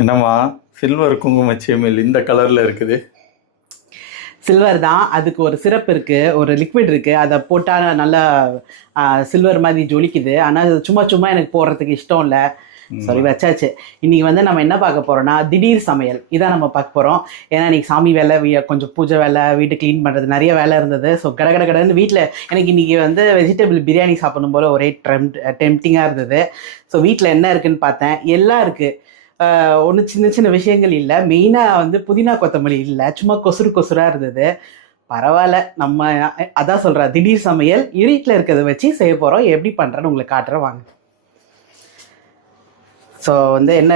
என்னம்மா சில்வர் குங்குமச்சியமில் இந்த கலரில் இருக்குது? சில்வர் தான். அதுக்கு ஒரு சிரப் இருக்குது, ஒரு லிக்விட் இருக்குது. அதை போட்டால் நல்லா சில்வர் மாதிரி ஜொலிக்குது. ஆனால் அது சும்மா சும்மா எனக்கு போடுறதுக்கு இஷ்டம் இல்லை. சரி வச்சாச்சு. இன்றைக்கி வந்து நம்ம என்ன பார்க்க போகிறோன்னா திடீர் சமையல் இதான் நம்ம பார்க்க போகிறோம். ஏன்னா இன்றைக்கி சாமி வேலை, கொஞ்சம் பூஜை வேலை, வீட்டு க்ளீன் பண்ணுறது நிறைய வேலை இருந்தது. ஸோ கடன்னு வீட்டில் எனக்கு இன்றைக்கி வந்து வெஜிடபிள் பிரியாணி சாப்பிடணும் போல் ஒரே டெம்ப்டிங்காக இருந்தது. ஸோ வீட்டில் என்ன இருக்குதுன்னு பார்த்தேன். எல்லாம் இருக்குது. ஒன்றும் சின்ன சின்ன விஷயங்கள் இல்லை. மெயினாக வந்து புதினா கொத்தமல்லி இல்லை, சும்மா கொசுராக இருந்தது. பரவாயில்ல, நம்ம அதான் சொல்கிறேன், திடீர் சமையல் வீட்டில் இருக்கிறத வச்சு செய்ய போகிறோம். எப்படி பண்ணுறேன்னு உங்களுக்கு காட்டுறேன் வாங்க. ஸோ வந்து என்ன,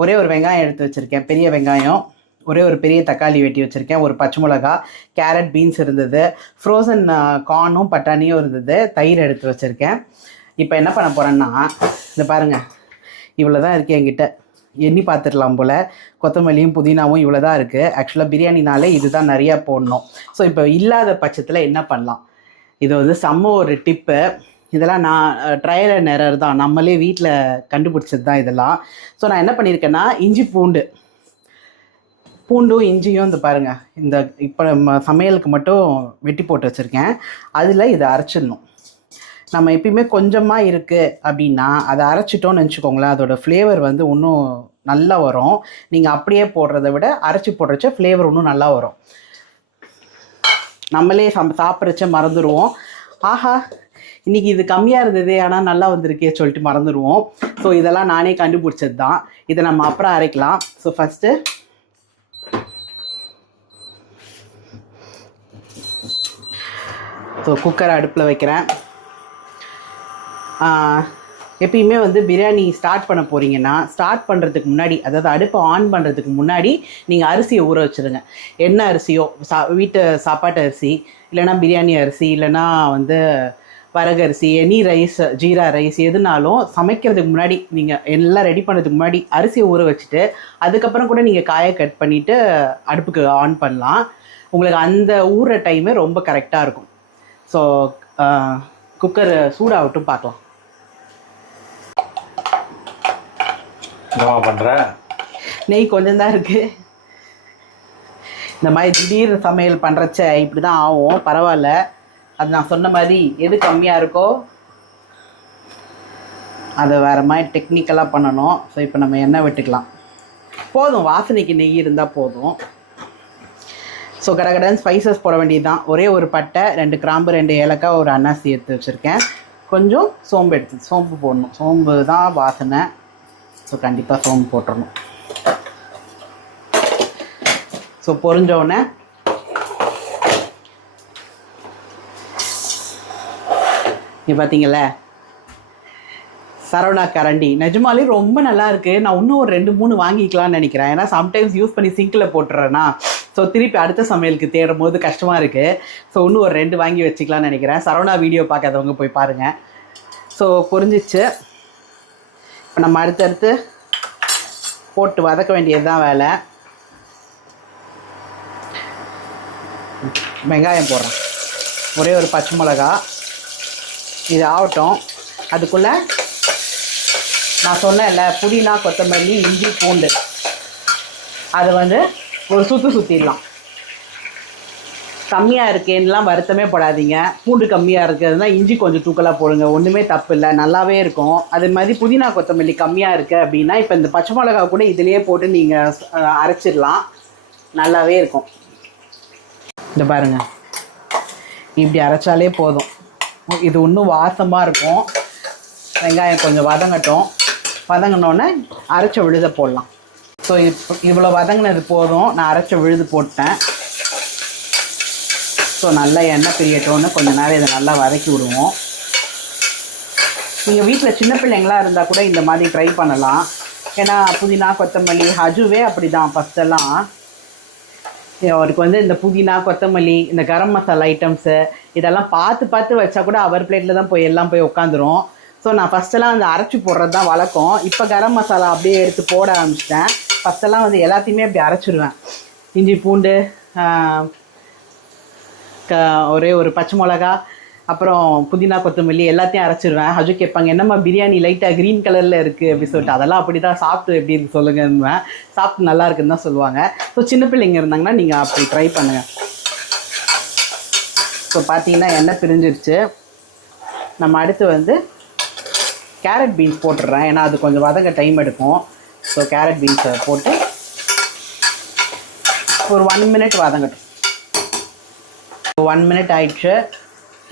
ஒரே ஒரு வெங்காயம் எடுத்து வச்சுருக்கேன், பெரிய வெங்காயம். ஒரே ஒரு பெரிய தக்காளி வெட்டி வச்சுருக்கேன். ஒரு பச்சை மிளகா, கேரட், பீன்ஸ் இருந்தது. ஃப்ரோசன் கார்னும் பட்டாணியும் இருந்தது. தயிர் எடுத்து வச்சுருக்கேன். இப்போ என்ன பண்ண போகிறேன்னா, இந்த பாருங்கள், இவ்வளோ தான் இருக்குது என்கிட்ட. எண்ணி பார்த்துடலாம் போல். கொத்தமல்லியும் புதினாவும் இவ்வளோ தான் இருக்குது. ஆக்சுவலாக பிரியாணினாலே இதுதான் நிறையா போடணும். ஸோ இப்போ இல்லாத பட்சத்தில் என்ன பண்ணலாம், இது வந்து செம்ம ஒரு டிப்பு. இதெல்லாம் நான் ட்ரையல் அண்ட் எரர் தான், நம்மளே வீட்டில் கண்டுபிடிச்சது தான் இதெல்லாம். ஸோ நான் என்ன பண்ணியிருக்கேன்னா, இஞ்சி பூண்டும் இஞ்சியும் இந்த பாருங்கள், இந்த இப்போ நம்ம சமையலுக்கு மட்டும் வெட்டி போட்டு வச்சுருக்கேன். அதில் இதை அரைச்சிடணும். நம்ம எப்பயுமே கொஞ்சமாக இருக்குது அப்படின்னா அதை அரைச்சிட்டோன்னு நினச்சிக்கோங்களேன், அதோடய ஃப்ளேவர் வந்து இன்னும் நல்லா வரும். நீங்கள் அப்படியே போடுறத விட அரைச்சி போடுறச்ச ஃப்ளேவர் இன்னும் நல்லா வரும். நம்மளே சாப்பிட்றச்ச மறந்துடுவோம். ஆஹா, இன்றைக்கி இது கம்மியாக இருந்தது ஆனால் நல்லா வந்திருக்கே சொல்லிட்டு மறந்துடுவோம். ஸோ இதெல்லாம் நானே கண்டுபிடிச்சது தான். இதை நம்ம அப்புறம் அரைக்கலாம். ஸோ ஃபஸ்ட்டு குக்கரை அடுப்பில் வைக்கிறேன். எப்பயுமே வந்து பிரியாணி ஸ்டார்ட் பண்ண போகிறீங்கன்னா, ஸ்டார்ட் பண்ணுறதுக்கு முன்னாடி, அதாவது அடுப்பை ஆன் பண்ணுறதுக்கு முன்னாடி நீங்கள் அரிசியை ஊற வச்சுருங்க. என்ன அரிசியோ, வீட்டு சாப்பாட்டு அரிசி, இல்லைனா பிரியாணி அரிசி, இல்லைனா வந்து வரகரிசி, எனி ரைஸ், ஜீரா ரைஸ், எதுனாலும் சமைக்கிறதுக்கு முன்னாடி நீங்கள் எல்லாம் ரெடி பண்ணுறதுக்கு முன்னாடி அரிசியை ஊற வச்சுட்டு அதுக்கப்புறம் கூட நீங்கள் காயை கட் பண்ணிவிட்டு அடுப்புக்கு ஆன் பண்ணலாம். உங்களுக்கு அந்த ஊற டைமே ரொம்ப கரெக்டாக இருக்கும். ஸோ குக்கர் சூடாகட்டும், பார்க்கலாம். என்னவா பண்ணுற? நெய் கொஞ்சம் தான் இருக்குது. இந்த மாதிரி திடீர் சமையல் பண்ணுறச்ச இப்படி தான் ஆகும். பரவாயில்ல, அது நான் சொன்ன மாதிரி எது கம்மியாக இருக்கோ அதை வேறு மாதிரி டெக்னிக்கலாக பண்ணணும். ஸோ இப்போ நம்ம எண்ணெய் விட்டுக்கலாம். போதும், வாசனைக்கு நெய் இருந்தால் போதும். ஸோ கடகடன் ஸ்பைசஸ் போட வேண்டியது தான். ஒரே ஒரு பட்டை, 2 கிராம்பு, 2 ஏலக்காய், ஒரு அன்னாசி எடுத்து வச்சுருக்கேன். கொஞ்சம் சோம்பு போடணும். சோம்பு தான் வாசனை. ஸோ கண்டிப்பாக சோம்பு போட்டுடணும். ஸோ பொரிஞ்சோடனே நீ பார்த்தீங்கள சரவணா கரண்டி நிஜமாலே ரொம்ப நல்லா இருக்குது. நான் இன்னும் ஒரு 2-3 வாங்கிக்கலாம்னு நினைக்கிறேன். ஏன்னா சம்டைம்ஸ் யூஸ் பண்ணி சிங்கில் போட்டுறேன்னா, ஸோ திருப்பி அடுத்த சமையலுக்கு தேடும் போது கஷ்டமாக இருக்குது. ஸோ இன்னும் ஒரு 2 வாங்கி வச்சுக்கலாம்னு நினைக்கிறேன். சரவணா வீடியோ பார்க்காதவங்க போய் பாருங்கள். ஸோ பொரிஞ்சிச்சு. இப்போ நம்ம அடுத்தடுத்து போட்டு வதக்க வேண்டியது தான் வேலை. வெங்காயம் போடுறேன், ஒரே ஒரு பச்சை மிளகா. இது ஆகட்டும். அதுக்குள்ளே நான் சொன்னேன்ல, புதினா, கொத்தமல்லி, இஞ்சி, பூண்டு, அதை வந்து ஒரு சுற்றிடலாம். கம்மியாக இருக்கேன்னுலாம் வருத்தமே படாதீங்க. பூண்டு கம்மியாக இருக்கிறதுனா இஞ்சி கொஞ்சம் தூக்கலாக போடுங்க, ஒன்றுமே தப்பு இல்லை, நல்லாவே இருக்கும். அதே மாதிரி புதினா கொத்தமல்லி கம்மியாக இருக்குது அப்படின்னா இப்போ இந்த பச்சை மிளகா கூட இதிலேயே போட்டு நீங்கள் அரைச்சிடலாம், நல்லாவே இருக்கும். இந்த பாருங்கள், இப்படி அரைச்சாலே போதும். இது இன்னும் வாசமாக இருக்கும். வெங்காயம் கொஞ்சம் வதங்கட்டும். வதங்கினோடனே அரைச்ச விழுதை போடலாம். ஸோ இவ்வளோ வதங்கினது போதும். நான் அரைச்ச விழுது போட்டேன். ஸோ நல்லா எண்ணெய் பிரியட்டோன்னு கொஞ்சம் நேரம் இதை நல்லா வதக்கி விடுவோம். நீங்கள் வீட்டில் சின்ன பிள்ளைங்களாக இருந்தால் கூட இந்த மாதிரி ட்ரை பண்ணலாம். ஏன்னா புதினா கொத்தமல்லி, ஹஜுவே அப்படி தான் ஃபஸ்ட்டெல்லாம் அவருக்கு வந்து இந்த புதினா கொத்தமல்லி, இந்த கரம் மசாலா ஐட்டம்ஸு இதெல்லாம் பார்த்து வச்சா கூட அவர் பிளேட்டில் தான் எல்லாம் போய் உட்காந்துரும். ஸோ நான் ஃபஸ்ட்டெல்லாம் அந்த அரைச்சி போடுறது தான் வழக்கம். இப்போ கரம் மசாலா அப்படியே எடுத்து போட ஆரம்பிச்சிட்டேன். ஃபஸ்ட்டெல்லாம் வந்து எல்லாத்தையுமே அப்படி அரைச்சிடுவேன். இஞ்சி, பூண்டு, ஒரே ஒரு பச்சை மிளகா, அப்புறம் புதினா கொத்தமல்லி எல்லாத்தையும் அரைச்சிடுவேன். ஹஜு கேட்பாங்க, என்னம்மா பிரியாணி லைட்டாக க்ரீன் கலரில் இருக்குது அப்படின்னு சொல்லிட்டு. அதெல்லாம் அப்படி தான், சாப்பிட்டு எப்படி இருக்கு சொல்லுங்கன்னு. சாப்பிட்டு நல்லா இருக்குன்னு தான் சொல்லுவாங்க. ஸோ சின்ன பிள்ளைங்க இருந்தாங்கன்னா நீங்கள் அப்படி ட்ரை பண்ணுங்கள். ஸோ பார்த்தீங்கன்னா எண்ணெய் பிரிஞ்சிருச்சு. நம்ம அடுத்து வந்து கேரட் பீன்ஸ் போட்டுடுறேன், ஏன்னா அது கொஞ்சம் வதங்க டைம் எடுக்கும். ஸோ கேரட் பீன்ஸை போட்டு ஒரு 1 மினிட் வதங்கட்டும். 1 மினிட் ஆயிடுச்சு.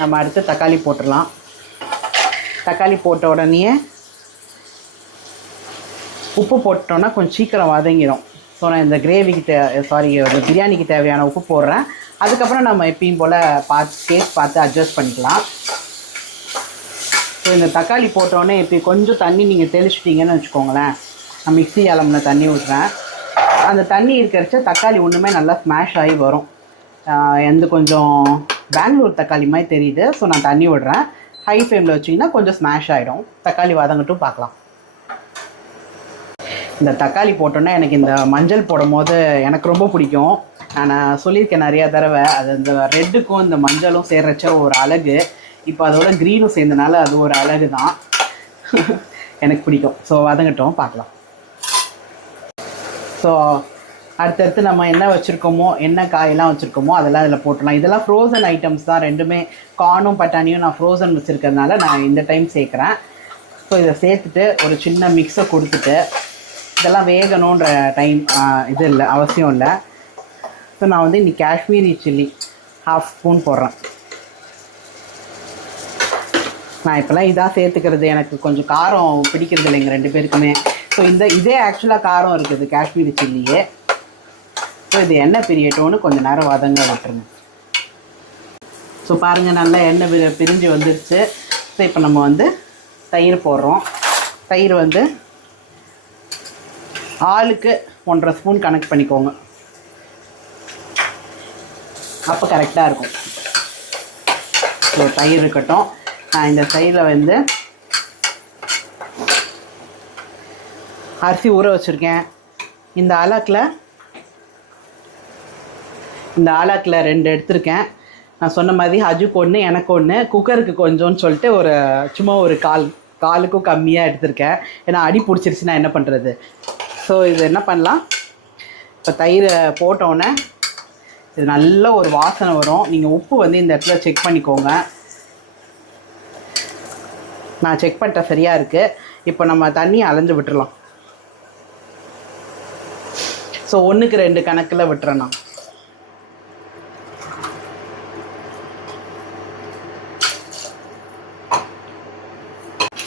நம்ம அடுத்து தக்காளி போட்டுடலாம். தக்காளி போட்ட உடனே உப்பு போட்டோன்னா கொஞ்சம் சீக்கிரம் வதங்கிடும். ஸோ நான் இந்த கிரேவிக்கு இந்த பிரியாணிக்கு தேவையான உப்பு போடுறேன். அதுக்கப்புறம் நம்ம எப்பயும் போல் டேஸ்ட் பார்த்து அட்ஜஸ்ட் பண்ணிக்கலாம். ஸோ இந்த தக்காளி போட்டோடனே இப்போ கொஞ்சம் தண்ணி நீங்கள் தெளிச்சிட்டிங்கன்னு வச்சுக்கோங்களேன். நான் மிக்ஸி அலம்பின தண்ணி ஊற்றுறேன். அந்த தண்ணி இருக்கிறச்ச தக்காளி ஒன்றுமே நல்லா ஸ்மாஷ் ஆகி வரும். கொஞ்சம் பெங்களூர் தக்காளி மாதிரி தெரியுது. ஸோ நான் தண்ணி விடுறேன். ஹை ஃப்ளேமில் வச்சிங்கன்னா கொஞ்சம் ஸ்மாஷ் ஆகிடும். தக்காளி வதங்கட்டும், பார்க்கலாம். இந்த தக்காளி போட்டோன்னா எனக்கு இந்த மஞ்சள் போடும் போது எனக்கு ரொம்ப பிடிக்கும். நான் சொல்லியிருக்கேன் நிறையா தடவை, அது இந்த ரெட்டுக்கும் இந்த மஞ்சளும் சேர்றச்ச ஒரு அழகு. இப்போ அதோட க்ரீனும் சேர்ந்தனால அது ஒரு அழகு தான். எனக்கு பிடிக்கும். ஸோ வதங்கட்டும், பார்க்கலாம். ஸோ அடுத்தடுத்து நம்ம என்ன வச்சுருக்கோமோ, என்ன காயெல்லாம் வச்சுருக்கோமோ அதெல்லாம் இதில் போட்டுடலாம். இதெல்லாம் ஃப்ரோசன் ஐட்டம்ஸ் தான் ரெண்டுமே. கார்னும் பட்டாணியும் நான் ஃப்ரோசன் வச்சுருக்கிறதுனால நான் இந்த டைம் சேர்க்குறேன். ஸோ இதை சேர்த்துட்டு ஒரு சின்ன மிக்ஸை கொடுத்துட்டு, இதெல்லாம் வேகணுன்ற டைம் இது இல்லை, அவசியம் இல்லை. ஸோ நான் வந்து இன்றைக்கி காஷ்மீரி சில்லி 1/2 ஸ்பூன் போடுறேன். நான் இப்போல்லாம் இதாக சேர்த்துக்கிறது, எனக்கு கொஞ்சம் காரம் பிடிக்கிறது இல்லை எங்கள் 2 பேருக்குமே. ஸோ இதே ஆக்சுவலாக காரம் இருக்குது காஷ்மீரி சில்லியே. ஸோ இது எண்ணெய் பிரியட்டோன்னு கொஞ்சம் நேரம் வதங்க விட்டுருங்க. ஸோ பாருங்கள், நல்லா எண்ணெய் பிரிஞ்சு வந்துருச்சு. ஸோ இப்போ நம்ம வந்து தயிர் போடுறோம். தயிர் வந்து ஆளுக்கு 1.5 ஸ்பூன் கணக்கு பண்ணிக்கோங்க, அப்போ கரெக்டாக இருக்கும். ஸோ தயிர் இருக்கட்டும். நான் இந்த தயிரில் வந்து அரிசி ஊற வச்சுருக்கேன். இந்த ஆலாக்கில் 2 எடுத்திருக்கேன். நான் சொன்ன மாதிரி ஹஜுக்கு 1, எனக்கு 1, குக்கருக்கு கொஞ்சோன்னு சொல்லிட்டு சும்மா ஒரு காலுக்கும் கம்மியாக எடுத்திருக்கேன். ஏன்னா அடி பிடிச்சிருச்சுன்னா என்ன பண்ணுறது. ஸோ இது என்ன பண்ணலாம், இப்போ தயிர் போட்டோன்னே இது நல்ல ஒரு வாசனை வரும். நீங்கள் உப்பு வந்து இந்த இடத்துல செக் பண்ணிக்கோங்க. நான் செக் பண்ணிட்டேன், சரியாக இருக்குது. இப்போ நம்ம தண்ணியை அலைஞ்சு விட்டுறலாம். ஸோ 1க்கு 2 கணக்கில் விட்டுறேன் நான்.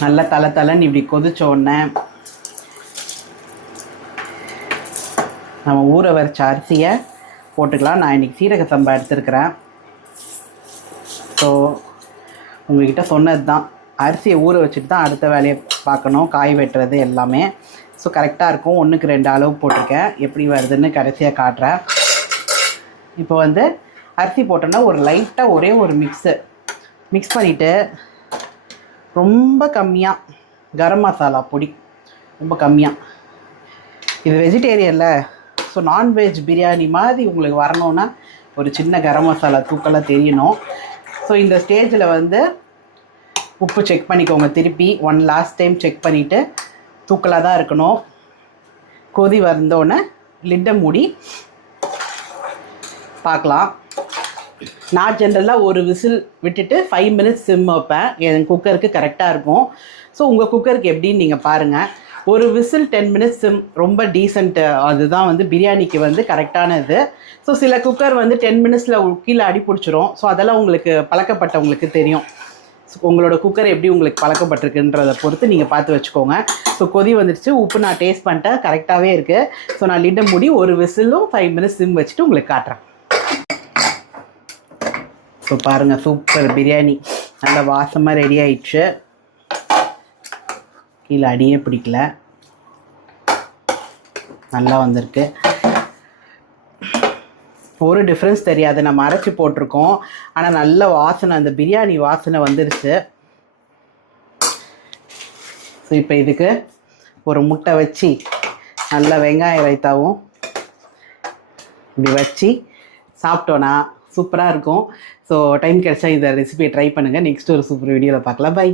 நல்லா தலைன்னு இப்படி கொதிச்ச உடனே நம்ம ஊற வச்ச அரிசியை போட்டுக்கலாம். நான் இன்றைக்கி சீரக சம்பா எடுத்துருக்கிறேன். ஸோ உங்கள்கிட்ட சொன்னது தான், அரிசியை ஊற வச்சுட்டு தான் அடுத்த வேலையை பார்க்கணும், காய் வெட்டுறது எல்லாமே. ஸோ கரெக்டாக இருக்கும். 1க்கு 2 அளவு போட்டிருக்கேன். எப்படி வருதுன்னு கடைசியாக காட்டுறேன். இப்போ வந்து அரிசி போட்டோன்னா ஒரு லைட்டாக ஒரே ஒரு மிக்ஸ் பண்ணிவிட்டு, ரொம்ப கம்மியாக கரம் மசாலா பொடி, ரொம்ப கம்மியாக. இது வெஜிடேரியனில், ஸோ நான்வெஜ் பிரியாணி மாதிரி உங்களுக்கு வரணுன்னா ஒரு சின்ன கரம் மசாலா தூக்கெல்லாம் தெரியணும். ஸோ இந்த ஸ்டேஜில் வந்து உப்பு செக் பண்ணிக்கோங்க. திருப்பி லாஸ்ட் டைம் செக் பண்ணிவிட்டு, தூக்கலாக தான் இருக்கணும். கொதி வந்தோடனே லிட்டை மூடி பார்க்கலாம். நான் ஜென்ரலாக ஒரு விசில் விட்டுட்டு 5 மினிட்ஸ் சிம் வைப்பேன். என் குக்கருக்கு கரெக்டாக இருக்கும். ஸோ உங்கள் குக்கருக்கு எப்படின்னு நீங்கள் பாருங்கள். ஒரு விசில் 10 மினிட்ஸ் சிம் ரொம்ப டீசென்ட்டு. அதுதான் வந்து பிரியாணிக்கு வந்து கரெக்டான இது. ஸோ சில குக்கர் வந்து 10 மினிட்ஸில் கீழே அடி பிடிச்சிரும். ஸோ அதெல்லாம் உங்களுக்கு பழக்கப்பட்டவங்களுக்கு தெரியும். ஸோ உங்களோட குக்கர் எப்படி உங்களுக்கு பழக்கப்பட்டிருக்குன்றதை பொறுத்து நீங்கள் பார்த்து வச்சுக்கோங்க. ஸோ கொதி வந்துடுச்சு, உப்பு நான் டேஸ்ட் பண்ணிட்டேன், கரெக்டாகவே இருக்குது. ஸோ நான் லிட்டை மூடி ஒரு விசிலும் 5 மினிட்ஸ் சிம் வச்சுட்டு உங்களுக்கு காட்டுறேன். ஸோ பாருங்கள், சூப்பர் பிரியாணி நல்லா வாசமாக ரெடி ஆயிடுச்சு. கீழே அடியே பிடிக்கல, நல்லா வந்திருக்கு. ஒரு டிஃப்ரென்ஸ் தெரியாது, நம்ம அரைச்சி போட்டிருக்கோம். ஆனால் நல்ல வாசனை, அந்த பிரியாணி வாசனை வந்துருச்சு. ஸோ இப்போ இதுக்கு ஒரு முட்டை வச்சு நல்லா வெங்காய ரைத்தாவும் இப்படி வச்சு சாப்பிட்டோன்னா சூப்பராக இருக்கும். ஸோ ஸோ டைம் கிடைச்சா இந்த ரெசிபியை ட்ரை பண்ணுங்கள். நெக்ஸ்ட் ஒரு சூப்பர் வீடியோவில் பார்க்கலாம். பை.